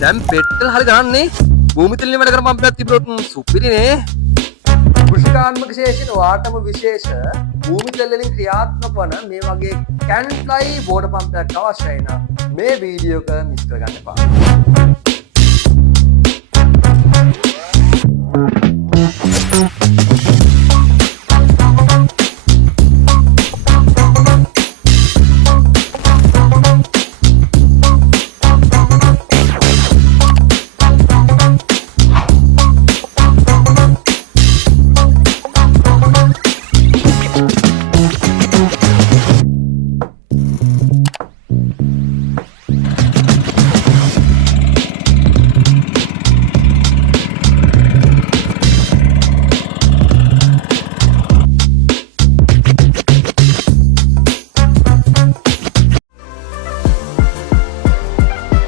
දැන් පෙට්ටල් හරි ගන්නනේ භූමි තෙලින් වැඩ කරන පම්පයක් තිබුණොත් සුපිරිනේ. කෘෂිකාර්මික ශේෂයෙන් වාටම විශේෂ භූමි තෙල් වලින් ක්‍රියාත්මක වන මේ වගේ can fly water පම්පයක් අවශ්‍යයි නම් මේ වීඩියෝ එක මිස් කරගන්න එපා.